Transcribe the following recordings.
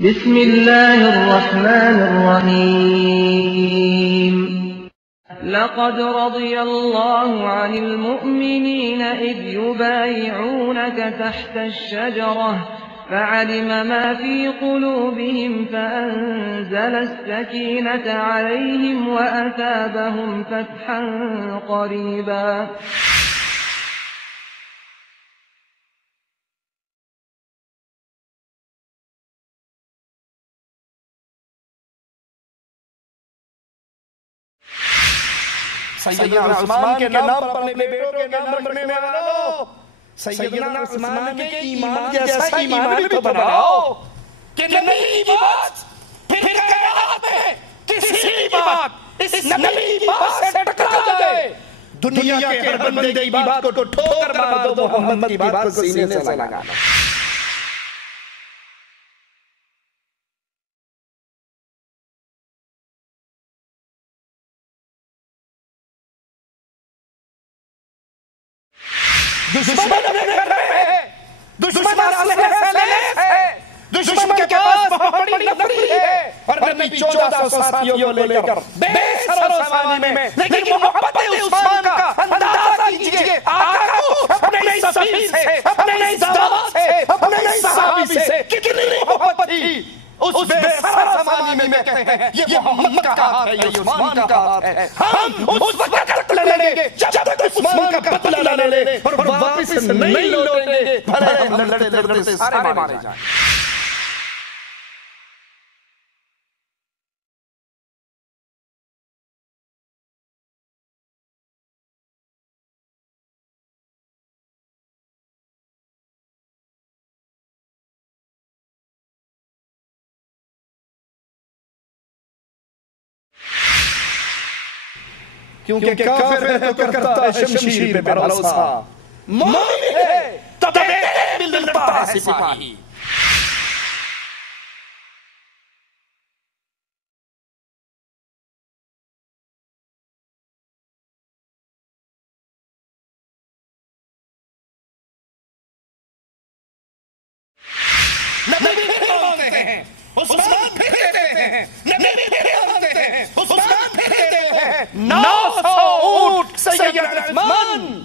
بسم الله الرحمن الرحيم لقد رضي الله عن المؤمنين إذ يبايعونك تحت الشجرة فعلم ما في قلوبهم فأنزل السكينة عليهم وأثابهم فتحا قريبا سیدنا عثمان کے نام پر اپنے بیٹوں کے نام رکھنے والوں، سیدنا عثمان کے ایمان جیسا ایمان بھی تو بناؤ کہ نبی بات پھر قیامت میں کسی بات اس نبی بات سے ٹکرا جائے، دنیا کے ہر بندے کی بات کو ٹھوکر مار دو، محمد کی بات کو سینے سے لگا دو۔ دشمن اپنے گھر میں ہے، دشمن اسلحے سے لیس ہے، دشمن کے پاس بہت بڑی نفری ہے، اور نبی 1400 ساتھیوں کو لے کر بے سر و سامانی میں، لیکن محبت عثمان کا اندازہ کیجئے، آقا کو اپنے سفیر سے، اپنے دعوت سے، اپنے صحابی سے کتنی محبت تھی۔ اس بے سر و سامانی میں کہتے ہیں یہ محمد کا ہاتھ ہے، یہ عثمان کا ہاتھ ہے، ہم اس وقت تک لڑیں گے جب تک عثمان کا بدلہ نہ لے لیں اور واپس نہیں لوٹیں گے، بھلے ہم لڑتے لڑتے سارے مارے جائیں۔ کیونکہ کافر ہے تو کرتا ہے شمشیر پہ بھروسہ، مومن ہے تو تیرے دل لڑتا ہے سپاہی۔ نبی پھر آتے ہیں، عثمان پھر کہتے ہیں، نبی پھر آتے ہیں، عثمان پھر کہتے ہیں، 900 اونٹ سیدنا عثمان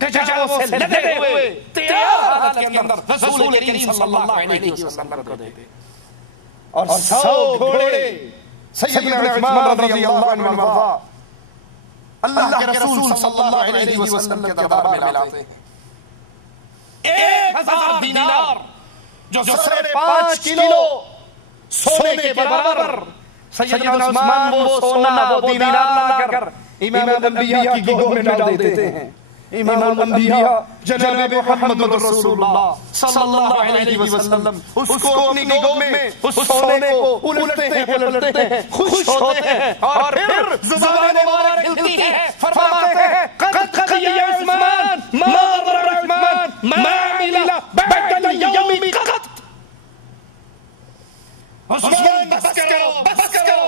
تجاوز سے لدے ہوئے تیار حالت کے اندر رسول کریم صلی اللہ علیہ وسلم کو دیتے، اور 100 گھوڑے سیدنا عثمان رضی اللہ عنہ وارضاہ اللہ کے رسول صلی اللہ علیہ وسلم کے دربار میں لاتے ہیں۔ 1000 دینار جو 5.5 کلو سونے کے برابر، سیدنا عثمان وہ سونا وہ دینار لا کر امام الانبیاء کی گود میں ڈال دیتے ہیں۔ امام الانبیاء جناب محمد رسول اللہ صلی اللہ علیہ وسلم اس کو اپنی گود میں اس سونے کو الٹتے ہیں پلٹتے ہیں، خوش ہوتے ہیں، اور پھر زبان مبارک کھلتی ہے، فرماتے ہیں قد قضی عثمان ما ضر عثمان ما عمل بعد اليوم قط۔ عثمان بس کرو بس کرو،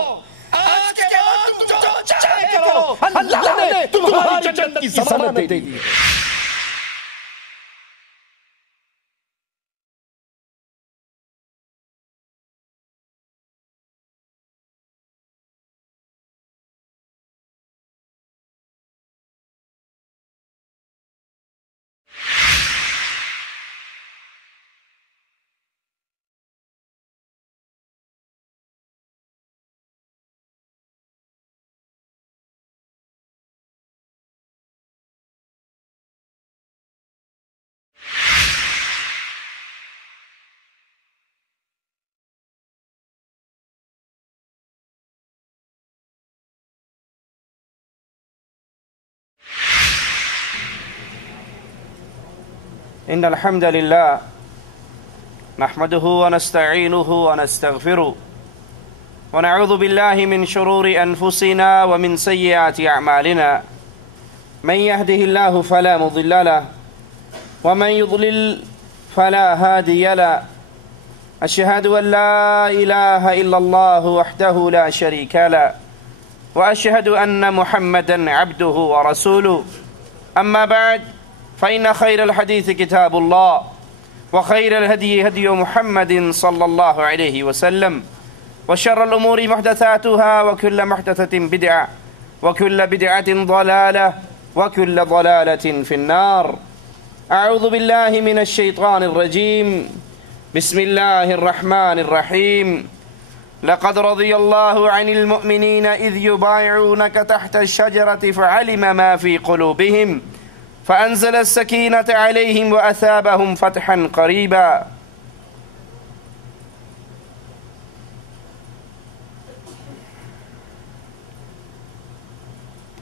آج کے بعد تم جو چاہے کرو، اللہ نے تمہاری جنت کی ضمانت دے دی ہے۔ إن الحمد لله نحمده ونستعينه ونستغفره ونعوذ بالله من شرور أنفسنا ومن سيئات أعمالنا، من يهده الله فلا مضل له ومن يضلل فلا هادي له، أشهد أن لا إله إلا الله وحده لا شريك له وأشهد أن محمدا عبده ورسوله، أما بعد فإن خير الحديث كتاب الله وخير الهدي هدي محمد صلى الله عليه وسلم وشر الأمور محدثاتها وكل محدثة بدعة وكل بدعة ضلالة وكل ضلالة في النار. أعوذ بالله من الشيطان الرجيم. بسم الله الرحمن الرحيم. لقد رضي الله عن المؤمنين إذ يبايعونك تحت الشجرة فعلم ما في قلوبهم فأنزل السكينة عليهم وأثابهم فتحا قريبا.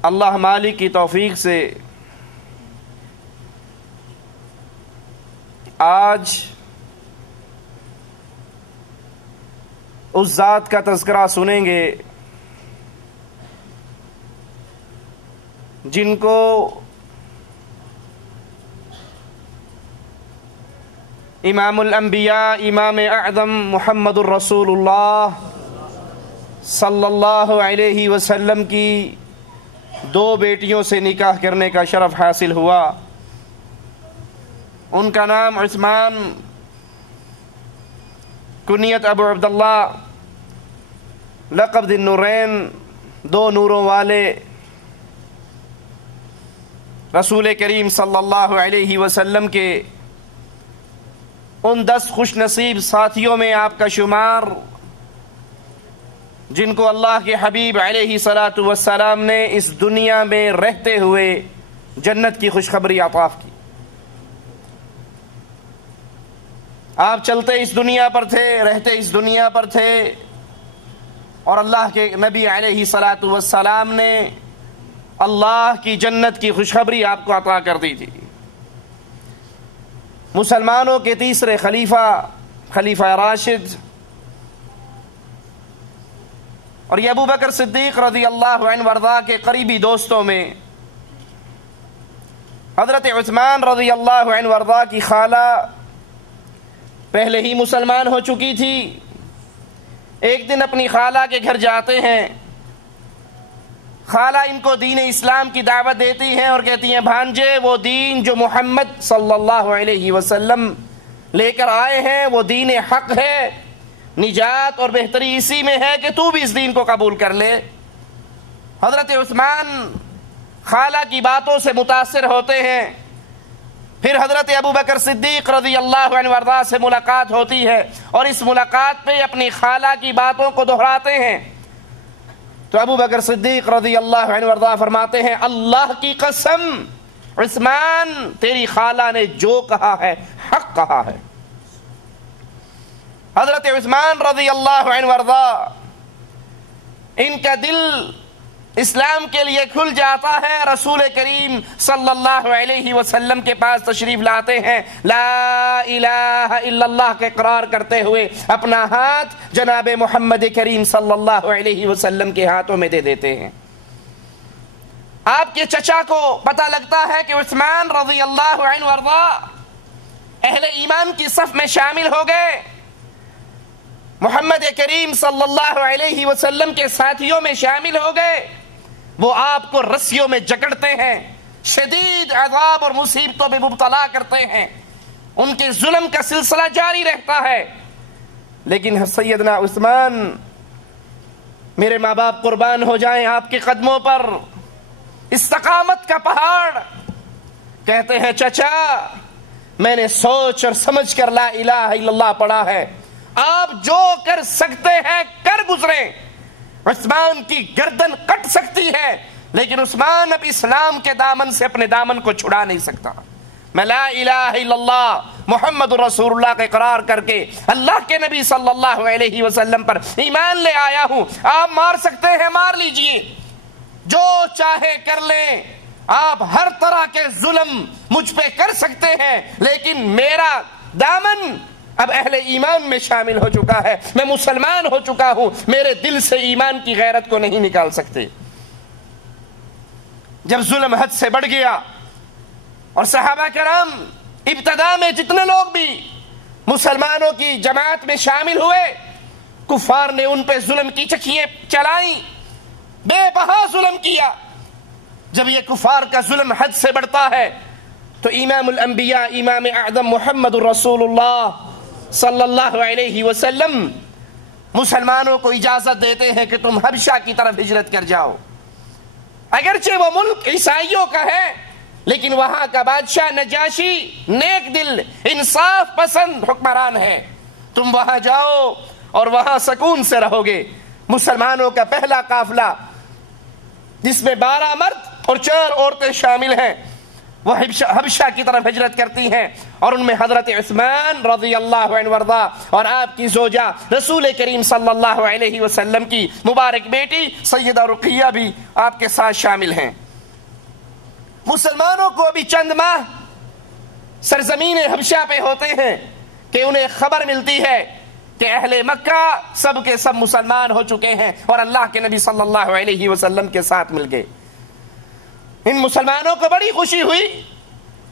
اللہ مالک کی توفیق سے آج اس ذات کا تذکرہ سنیں گے جن کو امام الانبیاء امام اعظم محمد الرسول اللہ صلی اللہ علیہ وسلم کی دو بیٹیوں سے نکاح کرنے کا شرف حاصل ہوا. ان کا نام عثمان، کنیت ابو عبداللہ، لقب ذی النورین، دو نوروں والے. رسول کریم صلی اللہ علیہ وسلم کے ان 10 خوش نصیب ساتھیوں میں آپ کا شمار جن کو اللہ کے حبیب علیہ الصلاۃ والسلام نے اس دنیا میں رہتے ہوئے جنت کی خوشخبری عطا کی. آپ چلتے اس دنیا پر تھے، رہتے اس دنیا پر تھے، اور اللہ کے نبی علیہ الصلاۃ والسلام نے اللہ کی جنت کی خوشخبری آپ کو عطا کر دی تھی. مسلمانوں کے تیسرے خلیفہ راشد، اور یہ ابو بکر صدیق رضی اللہ عنہ وارضاہ کے قریبی دوستوں میں حضرت عثمان رضی اللہ عنہ وارضاہ کی خالہ پہلے ہی مسلمان ہو چکی تھی. ایک دن اپنی خالہ کے گھر جاتے ہیں. خالہ ان کو دین اسلام کی دعوت دیتی ہیں اور کہتی ہیں بھانجے وہ دین جو محمد صلی اللہ علیہ وسلم لے کر آئے ہیں وہ دین حق ہے، نجات اور بہتری اسی میں ہے کہ تو بھی اس دین کو قبول کر لے. حضرت عثمان خالہ کی باتوں سے متاثر ہوتے ہیں. پھر حضرت ابو بکر صدیق رضی اللہ عنہ وارضاہ سے ملاقات ہوتی ہے اور اس ملاقات پہ اپنی خالہ کی باتوں کو دہراتے ہیں. تو ابو بکر صدیق رضی اللہ عنہ وارضاہ فرماتے ہیں اللہ کی قسم عثمان تیری خالہ نے جو کہا ہے حق کہا ہے. حضرت عثمان رضی اللہ عنہ وارضاہ ان کا دل اسلام کے لیے کھل جاتا ہے. رسول کریم صلی اللہ علیہ وسلم کے پاس تشریف لاتے ہیں، لا الہ الا اللہ کے اقرار کرتے ہوئے اپنا ہاتھ جناب محمد کریم صلی اللہ علیہ وسلم کے ہاتھوں میں دے دیتے ہیں. آپ کے چچا کو پتہ لگتا ہے کہ عثمان رضی اللہ عنہ وارضاہ اہل ایمان کی صف میں شامل ہو گئے، محمد کریم صلی اللہ علیہ وسلم کے ساتھیوں میں شامل ہو گئے. وہ آپ کو رسیوں میں جکڑتے ہیں، شدید عذاب اور مصیبتوں میں مبتلا کرتے ہیں، ان کے ظلم کا سلسلہ جاری رہتا ہے. لیکن سیدنا عثمان، میرے ماں باپ قربان ہو جائیں آپ کے قدموں پر، استقامت کا پہاڑ، کہتے ہیں چچا میں نے سوچ اور سمجھ کر لا الہ الا اللہ پڑھا ہے، آپ جو کر سکتے ہیں کر گزریں. عثمان کی گردن کٹ سکتی ہے لیکن عثمان اب اسلام کے دامن سے اپنے دامن کو چھڑا نہیں سکتا. میں لا الہ الا اللہ محمد رسول اللہ کا اقرار کر کے اللہ کے نبی صلی اللہ علیہ وسلم پر ایمان لے آیا ہوں. آپ مار سکتے ہیں مار لیجئے، جو چاہے کر لیں، آپ ہر طرح کے ظلم مجھ پہ کر سکتے ہیں لیکن میرا دامن اب اہل ایمان میں شامل ہو چکا ہے، میں مسلمان ہو چکا ہوں، میرے دل سے ایمان کی غیرت کو نہیں نکال سکتے. جب ظلم حد سے بڑھ گیا اور صحابہ کرام ابتدا میں جتنے لوگ بھی مسلمانوں کی جماعت میں شامل ہوئے، کفار نے ان پہ ظلم کی چکیاں چلائیں، بے بہا ظلم کیا. جب یہ کفار کا ظلم حد سے بڑھتا ہے تو امام الانبیاء امام اعظم محمد الرسول اللہ صلی اللہ علیہ وسلم مسلمانوں کو اجازت دیتے ہیں کہ تم حبشہ کی طرف ہجرت کر جاؤ. اگرچہ وہ ملک عیسائیوں کا ہے لیکن وہاں کا بادشاہ نجاشی نیک دل انصاف پسند حکمران ہے. تم وہاں جاؤ اور وہاں سکون سے رہو گے. مسلمانوں کا پہلا قافلہ جس میں 12 مرد اور 4 عورتیں شامل ہیں وہ حبشہ کی طرف ہجرت کرتی ہیں اور ان میں حضرت عثمان رضی اللہ عنہ وارضا اور آپ کی زوجہ رسول کریم صلی اللہ علیہ وسلم کی مبارک بیٹی سیدہ رقیہ بھی آپ کے ساتھ شامل ہیں. مسلمانوں کو ابھی چند ماہ سرزمین حبشہ پہ ہوتے ہیں کہ انہیں خبر ملتی ہے کہ اہل مکہ سب کے سب مسلمان ہو چکے ہیں اور اللہ کے نبی صلی اللہ علیہ وسلم کے ساتھ مل گئے. ان مسلمانوں کو بڑی خوشی ہوئی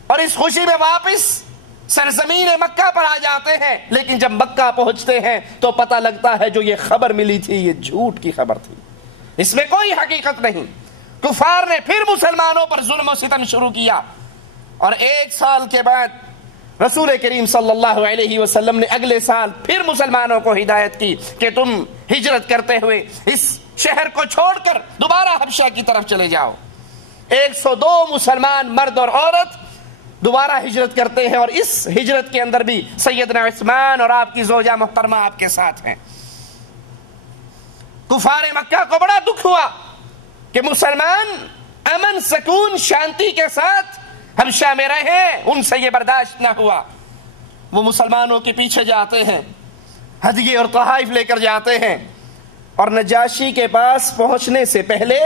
اور اس خوشی میں واپس سرزمین مکہ پر آ جاتے ہیں. لیکن جب مکہ پہنچتے ہیں تو پتہ لگتا ہے جو یہ خبر ملی تھی یہ جھوٹ کی خبر تھی, اس میں کوئی حقیقت نہیں. کفار نے پھر مسلمانوں پر ظلم و ستم شروع کیا اور 1 سال کے بعد رسول کریم صلی اللہ علیہ وسلم نے اگلے سال پھر مسلمانوں کو ہدایت کی کہ تم ہجرت کرتے ہوئے اس شہر کو چھوڑ کر دوبارہ حبشہ کی طرف چلے جاؤ. 102 مسلمان مرد اور عورت دوبارہ ہجرت کرتے ہیں اور اس ہجرت کے اندر بھی سیدنا عثمان اور آپ کی زوجہ محترمہ آپ کے ساتھ ہیں. کفار مکہ کو بڑا دکھ ہوا کہ مسلمان امن سکون شانتی کے ساتھ حبشہ میں رہیں, ان سے یہ برداشت نہ ہوا. وہ مسلمانوں کے پیچھے جاتے ہیں, ہدیے اور تحائف لے کر جاتے ہیں اور نجاشی کے پاس پہنچنے سے پہلے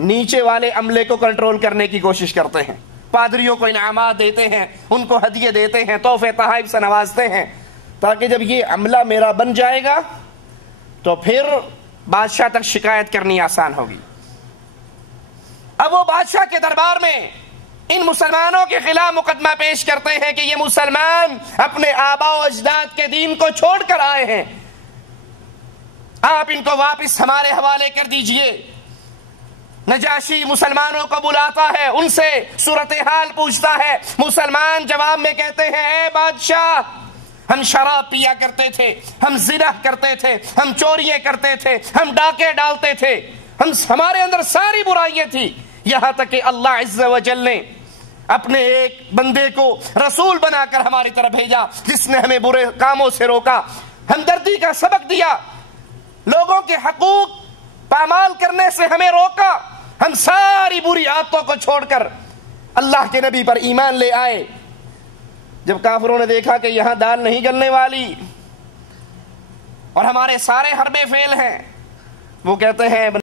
نیچے والے عملے کو کنٹرول کرنے کی کوشش کرتے ہیں. پادریوں کو انعامات دیتے ہیں, ان کو ہدیے دیتے ہیں, تحفے تحائف سے نوازتے ہیں تاکہ جب یہ عملہ میرا بن جائے گا تو پھر بادشاہ تک شکایت کرنی آسان ہوگی. اب وہ بادشاہ کے دربار میں ان مسلمانوں کے خلاف مقدمہ پیش کرتے ہیں کہ یہ مسلمان اپنے آبا و اجداد کے دین کو چھوڑ کر آئے ہیں, آپ ان کو واپس ہمارے حوالے کر دیجئے. نجاشی مسلمانوں کو بلاتا ہے, ان سے صورتحال پوچھتا ہے. مسلمان جواب میں کہتے ہیں اے بادشاہ ہم شراب پیا کرتے تھے, ہم زنا کرتے تھے, ہم چوریاں کرتے تھے, ہم ڈاکے ڈالتے تھے, ہمارے اندر ساری برائیاں تھی, یہاں تک کہ اللہ عز و جل نے اپنے ایک بندے کو رسول بنا کر ہماری طرف بھیجا جس نے ہمیں برے کاموں سے روکا, ہمدردی کا سبق دیا, لوگوں کے حقوق پامال کرنے سے ہمیں روکا. ہم ساری بری عادتوں کو چھوڑ کر اللہ کے نبی پر ایمان لے آئے. جب کافروں نے دیکھا کہ یہاں دال نہیں گلنے والی اور ہمارے سارے حربے فیل ہیں, وہ کہتے ہیں